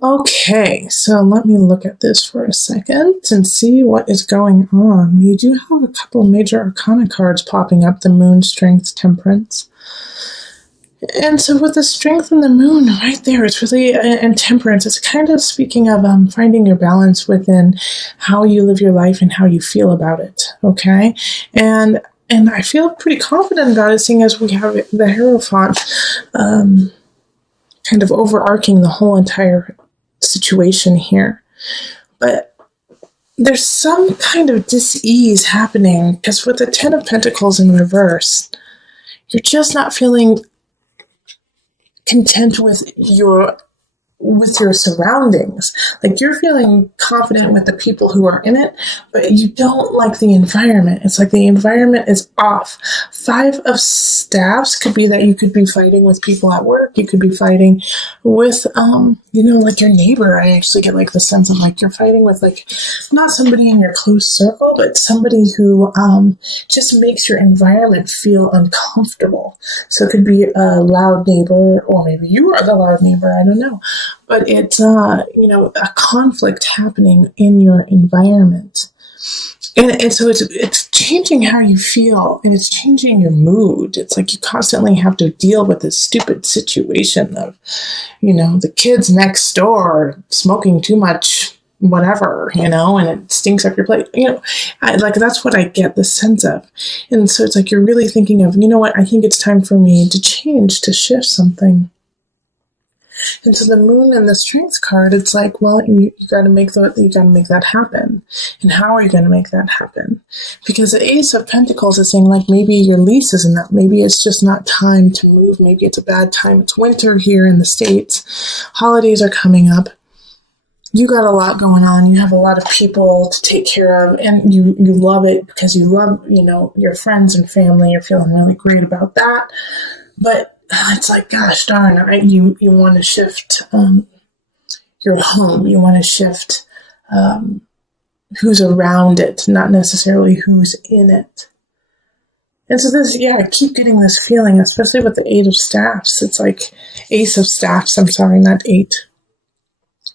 Okay, so let me look at this for a second and see what is going on. We do have a couple of major arcana cards popping up, the moon, strength, temperance. And so with the strength and the moon right there, it's really, and temperance, it's kind of speaking of finding your balance within how you live your life and how you feel about it, okay? And I feel pretty confident about it, seeing as we have the Hierophant kind of overarching the whole entire situation here. But there's some kind of dis-ease happening, because with the Ten of Pentacles in reverse, you're just not feeling content with your surroundings. Like, you're feeling confident with the people who are in it, but you don't like the environment. It's like the environment is off. Five of Staffs could be that you could be fighting with people at work. You could be fighting with, like your neighbor. I actually get like the sense of like you're fighting with like not somebody in your close circle, but somebody who just makes your environment feel uncomfortable. So it could be a loud neighbor, or maybe you are the loud neighbor. I don't know. But it's, a conflict happening in your environment. And so it's changing how you feel, and it's changing your mood. It's like you constantly have to deal with this stupid situation of, the kids next door smoking too much whatever, and it stinks up your plate. That's what I get the sense of. And so it's like you're really thinking of, I think it's time for me to change, to shift something. And so the moon and the strength card, it's like, well, you got to make that happen. And how are you going to make that happen? Because the Ace of Pentacles is saying, like, maybe your lease isn't up. Maybe it's just not time to move. Maybe it's a bad time. It's winter here in the States. Holidays are coming up. You got a lot going on. You have a lot of people to take care of, and you love it because you love, your friends and family. You're feeling really great about that. But it's like, gosh darn, you want to shift your home. You want to shift who's around it, not necessarily who's in it. And so I keep getting this feeling, especially with the Eight of Staffs. It's like Ace of Staffs. I'm sorry, not eight.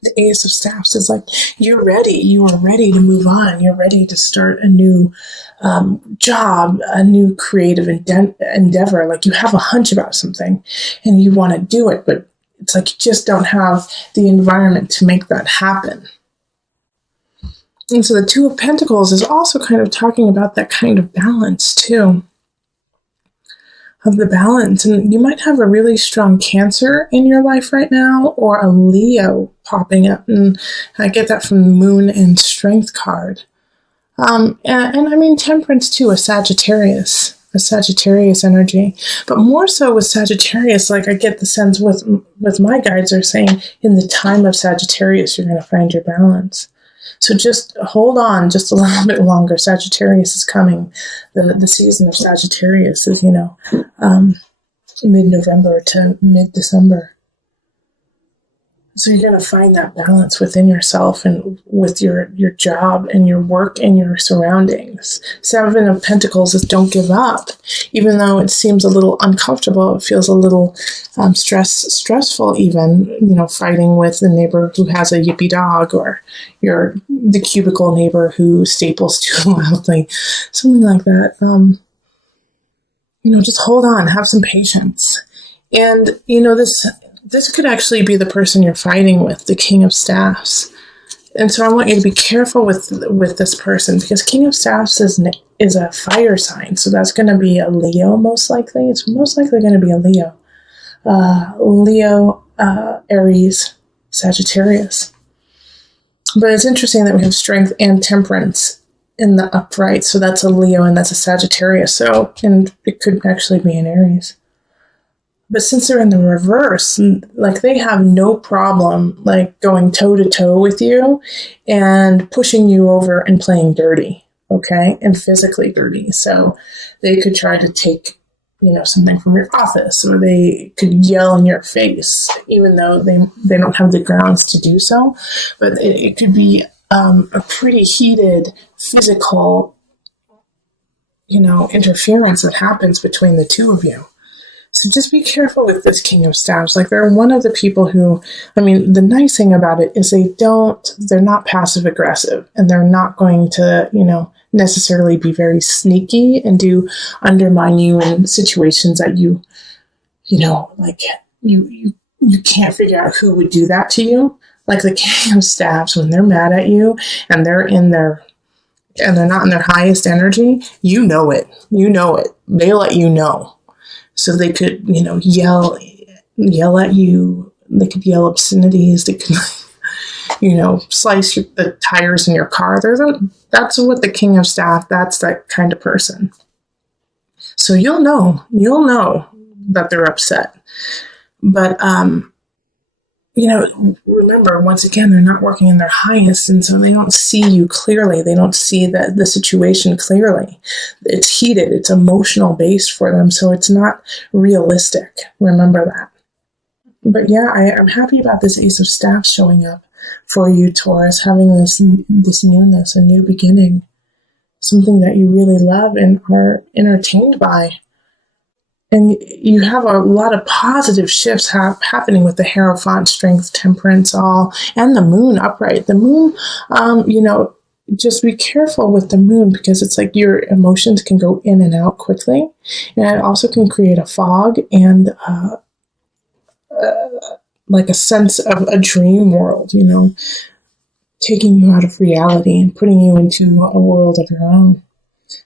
The Ace of Staffs is like, you're ready. You are ready to move on. You're ready to start a new job, a new creative endeavor. Like, you have a hunch about something and you want to do it, but it's like you just don't have the environment to make that happen. And so the Two of Pentacles is also kind of talking about that kind of balance too. Of the balance. And you might have a really strong Cancer in your life right now, or a Leo popping up. And I get that from the Moon and Strength card. And I mean Temperance too, a Sagittarius energy. But more so with Sagittarius, like I get the sense with my guides are saying, in the time of Sagittarius, you're going to find your balance. So just hold on just a little bit longer. Sagittarius is coming. The season of Sagittarius is, mid-November to mid-December. So you're going to find that balance within yourself and with your job and your work and your surroundings. Seven of Pentacles is don't give up. Even though it seems a little uncomfortable, it feels a little stressful even, fighting with the neighbor who has a yippy dog, or the cubicle neighbor who staples too loudly, something like that. Just hold on, have some patience. And, this could actually be the person you're fighting with, the King of Staffs. And so I want you to be careful with this person, because King of Staffs is a fire sign. So that's going to be a Leo, most likely. It's most likely going to be a Leo. Aries, Sagittarius. But it's interesting that we have Strength and Temperance in the upright. So that's a Leo and that's a Sagittarius. And it could actually be an Aries. But since they're in the reverse, like, they have no problem like going toe to toe with you and pushing you over and playing dirty, okay, and physically dirty. So they could try to take, something from your office, or they could yell in your face, even though they don't have the grounds to do so. But it could be a pretty heated physical, interference that happens between the two of you. So just be careful with this King of Staves. Like, they're one of the people who, I mean, the nice thing about it is they're not passive aggressive, and they're not going to, necessarily be very sneaky and undermine you in situations that like you can't figure out who would do that to you. Like the King of Staves, when they're mad at you and they're not in their highest energy, you know it. They let you know. So they could, yell at you. They could yell obscenities. They could, slice the tires in your car. That's what the King of Staff, that's that kind of person. So you'll know that they're upset. But, remember, once again, they're not working in their highest, and so they don't see you clearly. They don't see the situation clearly. It's heated. It's emotional based for them, so it's not realistic. Remember that. But yeah, I'm happy about this Ace of Staffs showing up for you, Taurus, having this newness, a new beginning, something that you really love and are entertained by. And you have a lot of positive shifts happening with the Hierophant, Strength, Temperance, and the Moon upright. The Moon, just be careful with the Moon, because it's like your emotions can go in and out quickly. And it also can create a fog and like a sense of a dream world, taking you out of reality and putting you into a world of your own.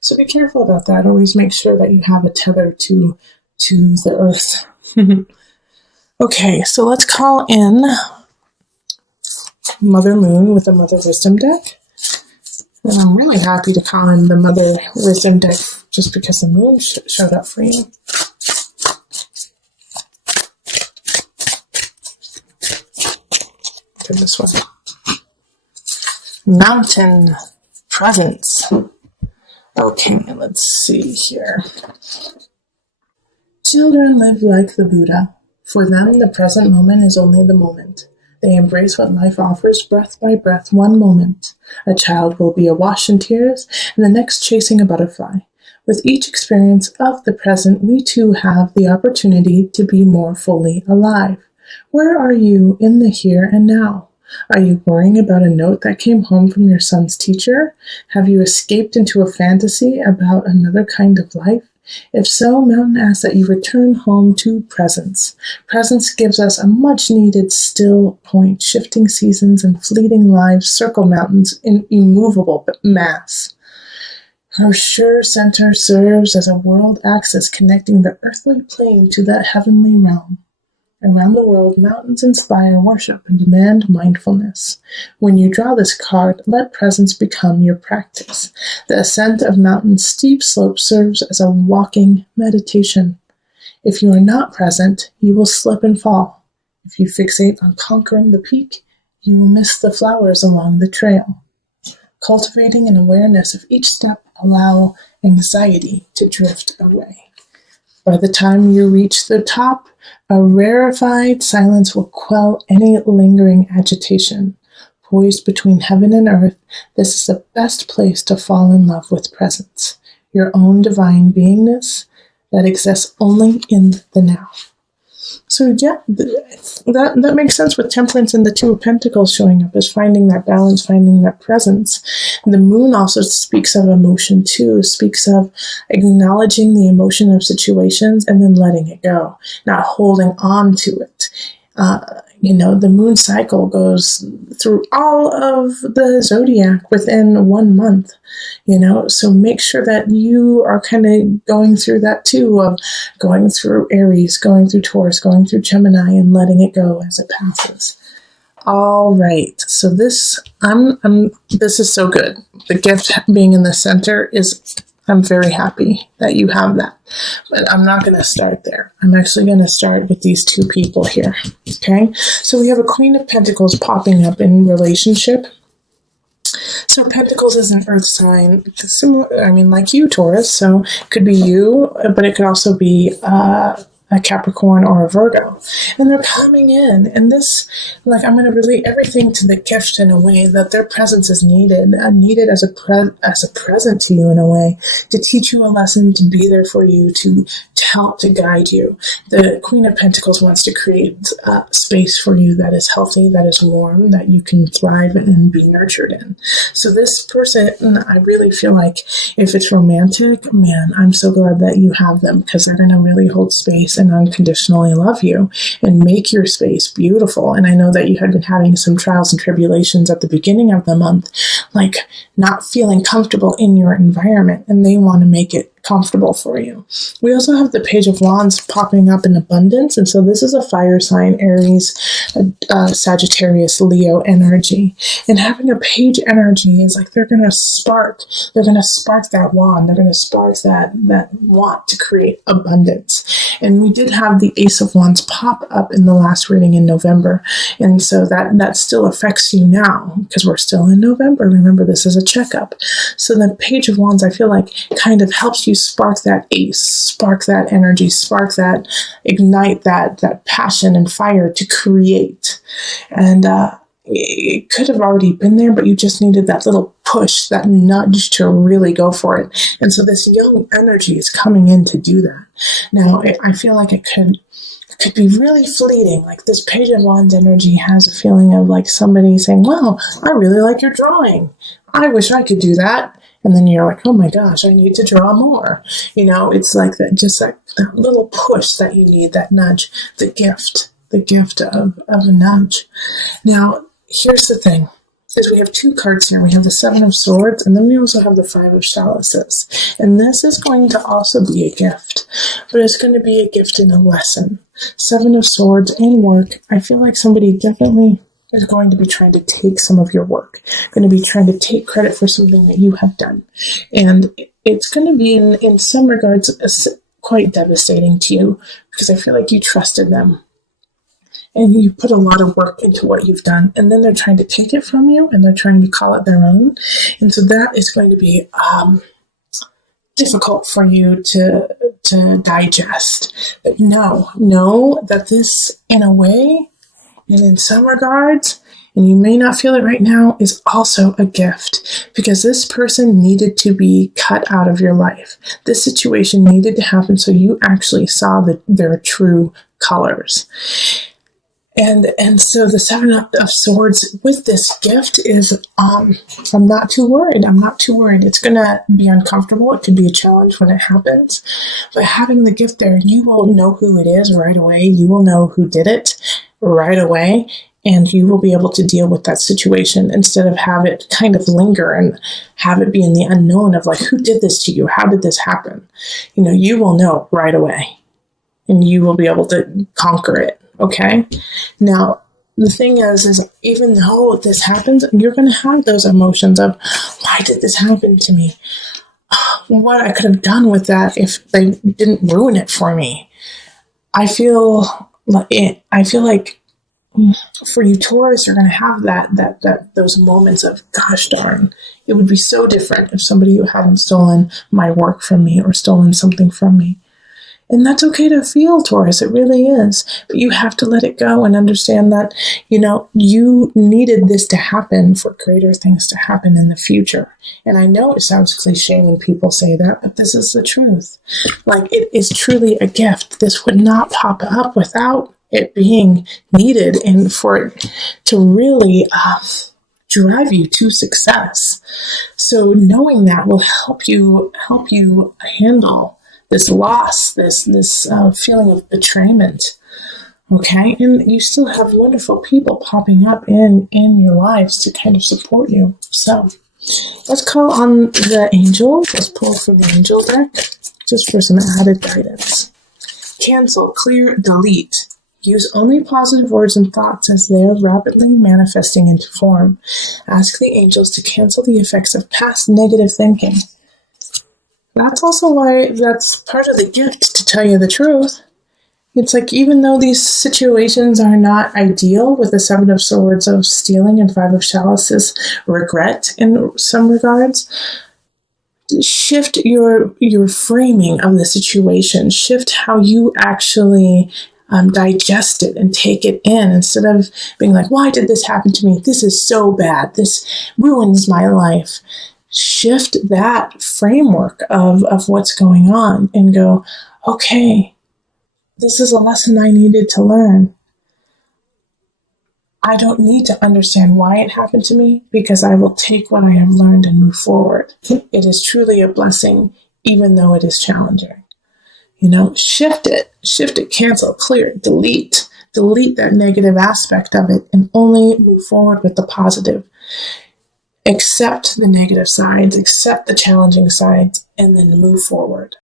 So be careful about that. Always make sure that you have a tether to the earth. Okay, so let's call in Mother Moon with the Mother Wisdom deck. And I'm really happy to call in the Mother Wisdom deck just because the Moon showed up for you. Okay, this one. Mountain Presence. Okay, let's see here. Children live like the Buddha. For them, the present moment is only the moment. They embrace what life offers breath by breath, one moment. A child will be awash in tears, and the next chasing a butterfly. With each experience of the present, we too have the opportunity to be more fully alive. Where are you in the here and now? Are you worrying about a note that came home from your son's teacher? Have you escaped into a fantasy about another kind of life? If so, Mountain asks that you return home to presence. Presence gives us a much-needed still point. Shifting seasons and fleeting lives circle mountains in immovable mass. Her sure center serves as a world axis connecting the earthly plane to the heavenly realm. Around the world, mountains inspire worship and demand mindfulness. When you draw this card, let presence become your practice. The ascent of mountain's steep slope serves as a walking meditation. If you are not present, you will slip and fall. If you fixate on conquering the peak, you will miss the flowers along the trail. Cultivating an awareness of each step allow anxiety to drift away. By the time you reach the top, a rarefied silence will quell any lingering agitation. Poised between heaven and earth, this is the best place to fall in love with presence, your own divine beingness that exists only in the now. So yeah, that makes sense with Temperance and the Two of Pentacles showing up, is finding that balance, finding that presence. The Moon also speaks of emotion too, speaks of acknowledging the emotion of situations and then letting it go, not holding on to it. The moon cycle goes through all of the zodiac within 1 month, so make sure that you are kind of going through that too, of going through Aries, going through Taurus, going through Gemini, and letting it go as it passes. All right. So this is so good. The gift being in the center is, I'm very happy that you have that. But I'm not going to start there. I'm actually going to start with these two people here. Okay? So we have a Queen of Pentacles popping up in relationship. So Pentacles is an earth sign, similar, like you, Taurus. So it could be you, but it could also be a Capricorn or a Virgo. And they're coming in. And this, like, I'm going to relate everything to the gift in a way that their presence is needed as a present to you in a way, to teach you a lesson, to be there for you, to help, to guide you. The Queen of Pentacles wants to create space for you that is healthy, that is warm, that you can thrive and be nurtured in. So this person, I really feel like if it's romantic, man, I'm so glad that you have them, because they're going to really hold space and unconditionally love you and make your space beautiful. And I know that you had been having some trials and tribulations at the beginning of the month, like not feeling comfortable in your environment, and they want to make it comfortable for you. We also have the Page of Wands popping up in abundance, and so this is a fire sign, Aries, Sagittarius, Leo energy. And having a page energy is like they're going to spark that wand, they're going to spark that want to create abundance. And we did have the Ace of Wands pop up in the last reading in November, and so that still affects you now because we're still in November. Remember, this is a checkup. So the Page of Wands, I feel like, kind of helps you spark that ace, spark that energy, ignite that passion and fire to create. And it could have already been there, but you just needed that little push, that nudge to really go for it. And so this young energy is coming in to do that. Now, I feel like it could be really fleeting. Like this Page of Wands energy has a feeling of like somebody saying, wow, I really like your drawing. I wish I could do that. And then you're like, oh my gosh, I need to draw more. It's like that, just that little push that you need, that nudge, the gift of a nudge. Now, here's the thing, is we have two cards here. We have the Seven of Swords, and then we also have the Five of Chalices. And this is going to also be a gift, but it's going to be a gift in a lesson. Seven of Swords and work. I feel like somebody definitely is going to be trying to take some of your work, going to be trying to take credit for something that you have done. And it's going to be, in some regards, quite devastating to you, because I feel like you trusted them. And you put a lot of work into what you've done, and then they're trying to take it from you, and they're trying to call it their own. And so that is going to be difficult for you to digest. But know that this, in a way, and in some regards, and you may not feel it right now, is also a gift, because this person needed to be cut out of your life. This situation needed to happen so you actually saw their true colors. And so the Seven of Swords with this gift is, I'm not too worried. It's going to be uncomfortable. It could be a challenge when it happens. But having the gift there, you will know who it is right away. You will know who did it right away. And you will be able to deal with that situation instead of have it kind of linger and have it be in the unknown of like, who did this to you? How did this happen? You will know right away. And you will be able to conquer it. Okay. Now, the thing is even though this happens, you're going to have those emotions of, why did this happen to me? What I could have done with that if they didn't ruin it for me. I feel like for you, Taurus, you're going to have that those moments of, gosh darn, it would be so different if somebody hadn't stolen my work from me or stolen something from me. And that's okay to feel, Taurus. It really is. But you have to let it go and understand that, you needed this to happen for greater things to happen in the future. And I know it sounds cliche when people say that, but this is the truth. Like, it is truly a gift. This would not pop up without it being needed, and for it to really drive you to success. So knowing that will help you handle this loss, this feeling of betrayment, okay? And you still have wonderful people popping up in your lives to kind of support you. So let's call on the angels. Let's pull from the angel deck just for some added guidance. Cancel, clear, delete. Use only positive words and thoughts as they are rapidly manifesting into form. Ask the angels to cancel the effects of past negative thinking. That's also why that's part of the gift, to tell you the truth. It's like, even though these situations are not ideal with the Seven of Swords of stealing and Five of Chalices regret in some regards, shift your framing of the situation. Shift how you actually digest it and take it in, instead of being like, why did this happen to me? This is so bad. This ruins my life. Shift that framework of what's going on and go, okay, this is a lesson I needed to learn. I don't need to understand why it happened to me, because I will take what I have learned and move forward. It is truly a blessing, even though it is challenging. Shift it, cancel, clear, delete that negative aspect of it, and only move forward with the positive. Accept the negative sides, accept the challenging sides, and then move forward.